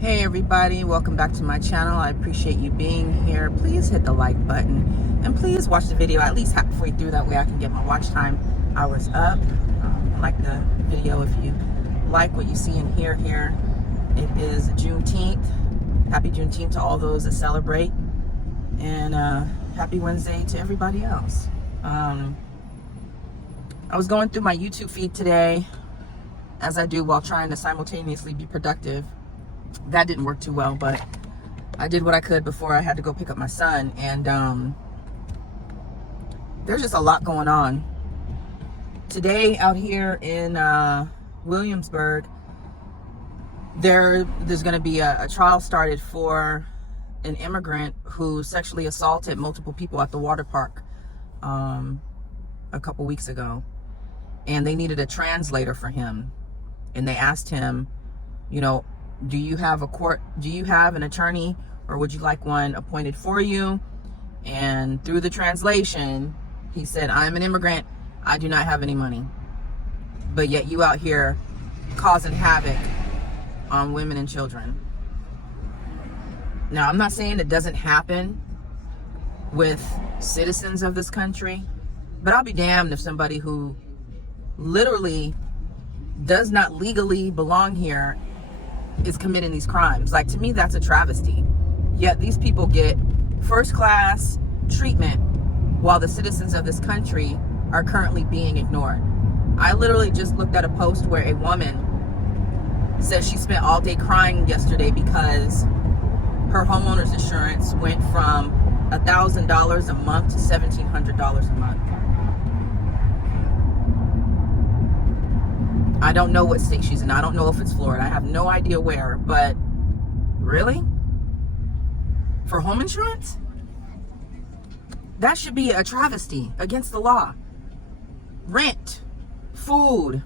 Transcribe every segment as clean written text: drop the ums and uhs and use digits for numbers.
Hey everybody, welcome back to my channel. I appreciate you being here. Please hit the like button and please watch the video at least halfway through. That way I can get my watch time hours up. Like the video if you like what you see and hear here. It is Juneteenth. Happy Juneteenth to all those that celebrate, and happy Wednesday to everybody else. I was going through my YouTube feed today, as I do while trying to simultaneously be productive. That didn't work too well, but I did what I could before I had to go pick up my son. And there's just a lot going on today out here in Williamsburg. There's going to be a trial started for an immigrant who sexually assaulted multiple people at the water park a couple weeks ago, and they needed a translator for him. And they asked him, you know, do you have an attorney, or would you like one appointed for you? And through the translation, he said, I'm an immigrant, I do not have any money, but yet you out here causing havoc on women and children. Now, I'm not saying it doesn't happen with citizens of this country, but I'll be damned if somebody who literally does not legally belong here is committing these crimes. Like, to me, that's a travesty. Yet these people get first class treatment while the citizens of this country are currently being ignored. I literally just looked at a post where a woman says she spent all day crying yesterday because her homeowner's insurance went from $1,000 a month to $1,700 a month. I don't know what state she's in. I don't know if it's Florida. I have no idea where, but really? For home insurance? That should be a travesty against the law. Rent, food,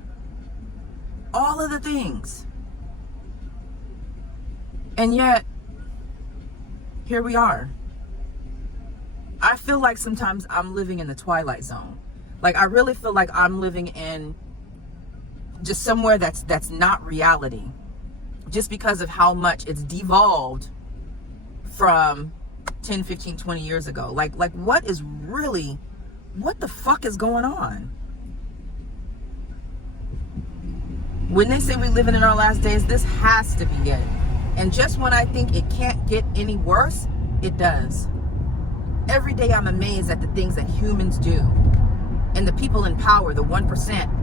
all of the things. And yet, here we are. I feel like sometimes I'm living in the Twilight Zone. Like, I really feel like I'm living in just somewhere that's not reality, just because of how much it's devolved from 10, 15, 20 years ago. Like what the fuck is going on? When they say we're living in our last days, this has to be it. And just when I think it can't get any worse, it does. Every day I'm amazed at the things that humans do, and the people in power, the 1%,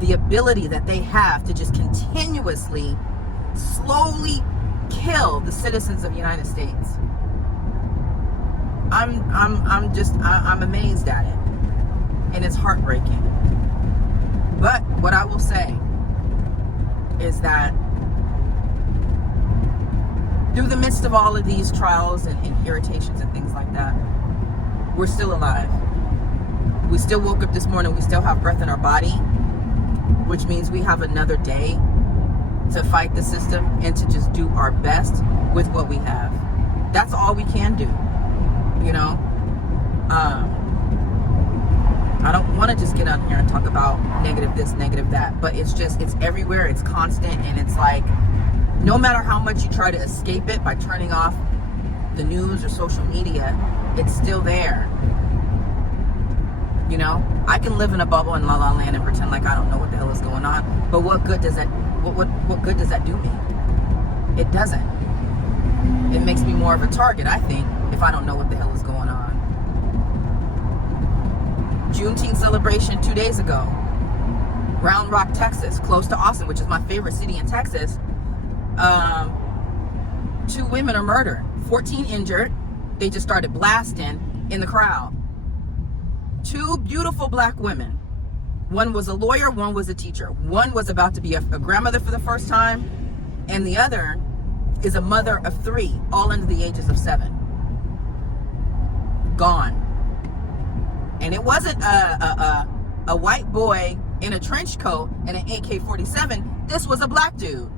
the ability that they have to just continuously, slowly kill the citizens of the United States. I'm amazed at it, and it's heartbreaking. But what I will say is that through the midst of all of these trials and irritations and things like that, we're still alive. We still woke up this morning. We still have breath in our body, which means we have another day to fight the system and to just do our best with what we have. That's all we can do, you know? I don't want to just get on here and talk about negative this, negative that, but it's everywhere, it's constant, and it's like, no matter how much you try to escape it by turning off the news or social media, it's still there. You know, I can live in a bubble in La La Land and pretend like I don't know what the hell is going on. But what good does that? What good does that do me? It doesn't. It makes me more of a target, I think, if I don't know what the hell is going on. Juneteenth celebration 2 days ago, Round Rock, Texas, close to Austin, which is my favorite city in Texas. 2 women are murdered, 14 injured. They just started blasting in the crowd. 2 beautiful black women. One was a lawyer, one was a teacher. One was about to be a grandmother for the first time, and the other is a mother of 3, all under the ages of 7. Gone. And it wasn't a white boy in a trench coat and an AK-47. This was a black dude.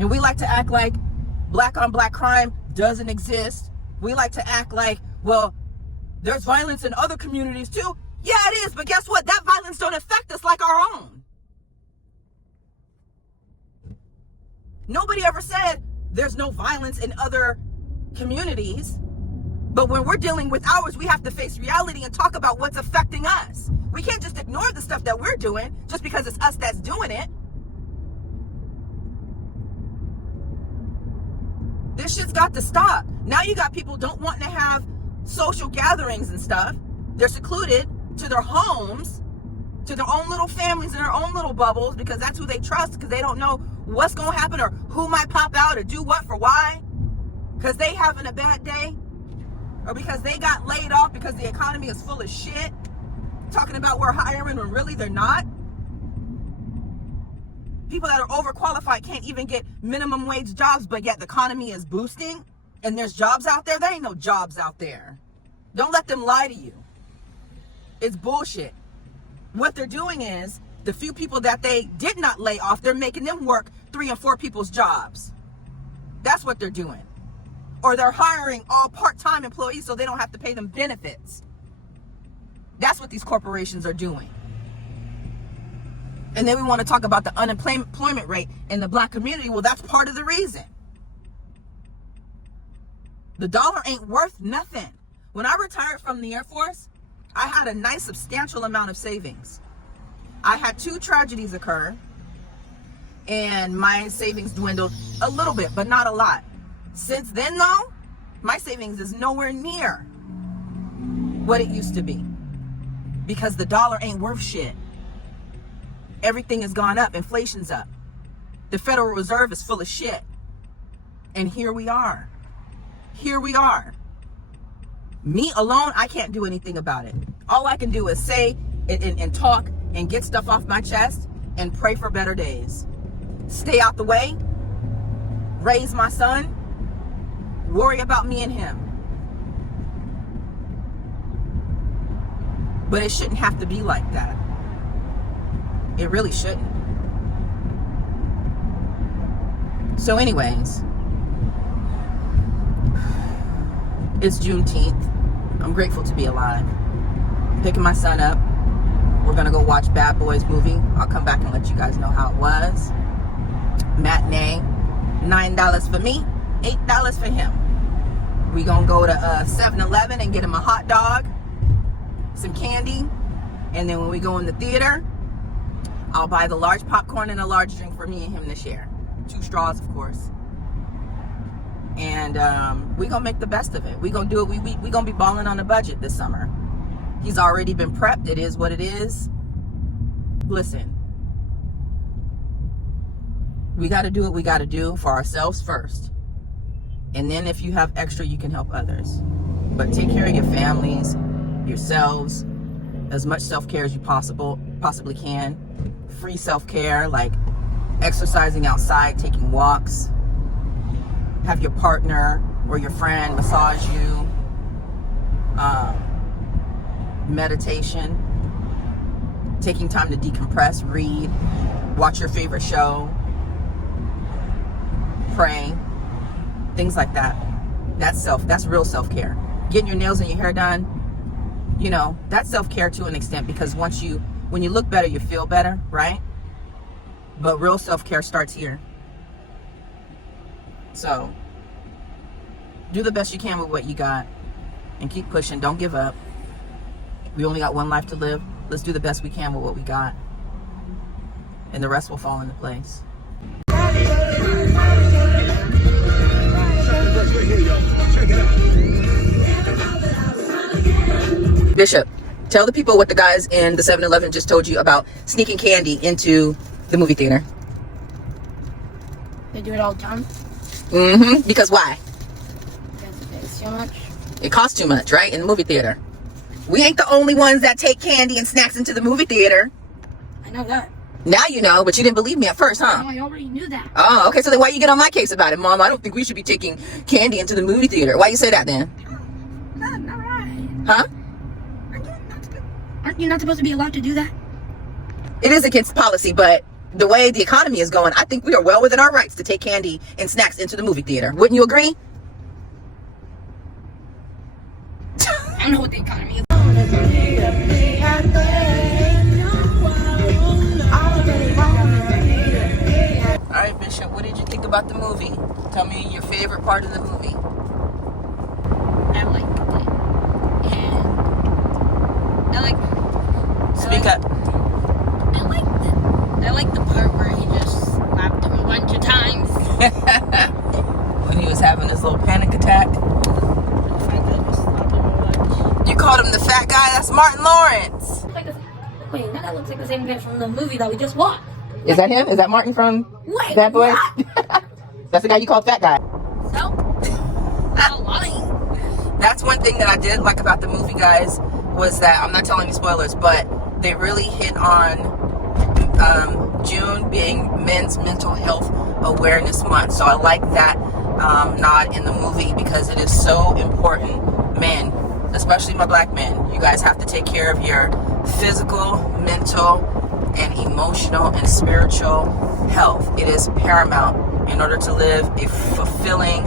And we like to act like black on black crime doesn't exist. We like to act like, well, there's violence in other communities too. Yeah, it is, but guess what? That violence don't affect us like our own. Nobody ever said there's no violence in other communities. But when we're dealing with ours, we have to face reality and talk about what's affecting us. We can't just ignore the stuff that we're doing just because it's us that's doing it. This shit's got to stop. Now you got people don't want to have social gatherings and stuff. They're secluded to their homes, to their own little families and their own little bubbles, because that's who they trust, because they don't know what's going to happen or who might pop out or do what for why, because they having a bad day, or because they got laid off because the economy is full of shit, talking about we're hiring when really they're not. People that are overqualified can't even get minimum wage jobs, but yet the economy is boosting and there's jobs out there. There ain't no jobs out there. Don't let them lie to you. It's bullshit. What they're doing is, the few people that they did not lay off, they're making them work 3 and 4 people's jobs. That's what they're doing. Or they're hiring all part-time employees so they don't have to pay them benefits. That's what these corporations are doing. And then we want to talk about the unemployment rate in the black community. Well, that's part of the reason. The dollar ain't worth nothing. When I retired from the Air Force, I had a nice substantial amount of savings. I had 2 tragedies occur, and my savings dwindled a little bit, but not a lot. Since then, though, my savings is nowhere near what it used to be, because the dollar ain't worth shit. Everything has gone up. Inflation's up. The Federal Reserve is full of shit. And here we are. Here we are. Me alone, I can't do anything about it. All I can do is say and talk and get stuff off my chest and pray for better days. Stay out the way. Raise my son. Worry about me and him. But it shouldn't have to be like that. It really shouldn't. So anyways, it's Juneteenth. I'm grateful to be alive. Picking my son up. We're gonna go watch Bad Boys movie. I'll come back and let you guys know how it was. Matinee, $9 for me, $8 for him. We gonna go to 7-Eleven and get him a hot dog, some candy, and then when we go in the theater, I'll buy the large popcorn and a large drink for me and him to share. 2 straws, of course. And we gonna make the best of it. We gonna do it. We gonna be balling on a budget this summer. He's already been prepped. It is what it is. Listen, we got to do what we got to do for ourselves first. And then if you have extra, you can help others. But take care of your families, yourselves, as much self-care as you possibly can. Free self-care, like exercising outside, taking walks. Have your partner or your friend massage you. Meditation. Taking time to decompress, read, watch your favorite show, pray, things like that. That's real self-care. Getting your nails and your hair done, you know, that's self-care to an extent, because when you look better, you feel better, right? But real self-care starts here. So, do the best you can with what you got and keep pushing. Don't give up. We only got one life to live. Let's do the best we can with what we got. And the rest will fall into place. Bishop, tell the people what the guys in the 7-Eleven just told you about sneaking candy into the movie theater. They do it all the time? Mm-hmm. Because why? Because it pays too much. It costs too much, right? In the movie theater. We ain't the only ones that take candy and snacks into the movie theater. I know that. Now you know, but you didn't believe me at first, huh? No, I already knew that. Oh, okay. So then why you get on my case about it, Mom? I don't think we should be taking candy into the movie theater. Why you say that then? That's not right. Huh? Aren't you not supposed to be allowed to do that? It is against policy, but the way the economy is going, I think we are well within our rights to take candy and snacks into the movie theater. Wouldn't you agree? I don't know what the economy is. All right, Bishop, what did you think about about the movie. Tell me your favorite part of the movie. I liked it. And Speak up. I liked it. I liked the part where he just slapped him a bunch of times. When he was having his little panic attack. The fact that I just slapped him a bunch. You called him the fat guy? That's Martin Lawrence. Wait, that guy looks like the same guy from the movie that we just watched. Is that him? Is that Martin from Wait, Bad Boys? what? That's the guy you called fat guy. So, not lying. That's one thing that I did like about the movie, guys, was that, I'm not telling you spoilers, but they really hit on June being Men's Mental Health Awareness Month. So I like that nod in the movie because it is so important. Men, especially my black men, you guys have to take care of your physical, mental, and emotional and spiritual health. It is paramount in order to live a fulfilling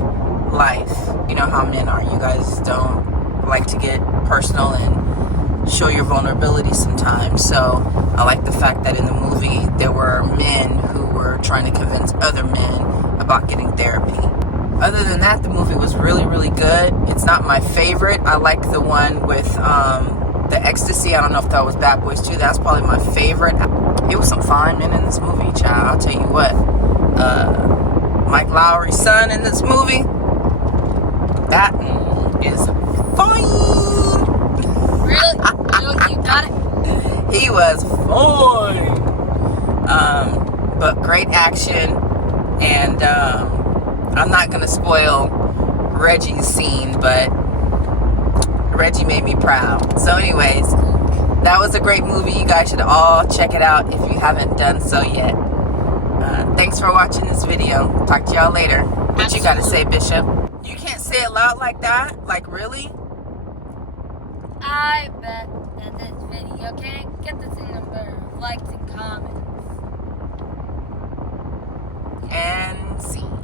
life. You know how men are. You guys don't like to get personal and show your vulnerability sometimes. So I like the fact that in the movie there were men who were trying to convince other men about getting therapy. Other than that, the movie was really, really good. It's not my favorite. I like the one with the ecstasy. I don't know if that was Bad Boys 2. That's probably my favorite. It was some fine men in this movie, child. I'll tell you what. Mike Lowry's son in this movie, that is fine. Really? You got it? He was fine. But great action. And I'm not going to spoil Reggie's scene, but Reggie made me proud. So anyways, that was a great movie. You guys should all check it out if you haven't done so yet. Thanks for watching this video. Talk to y'all later. What you got to say, Bishop? You can't say it loud like that? Like, really? I bet that this video can't get this in number of likes and comments. And scene.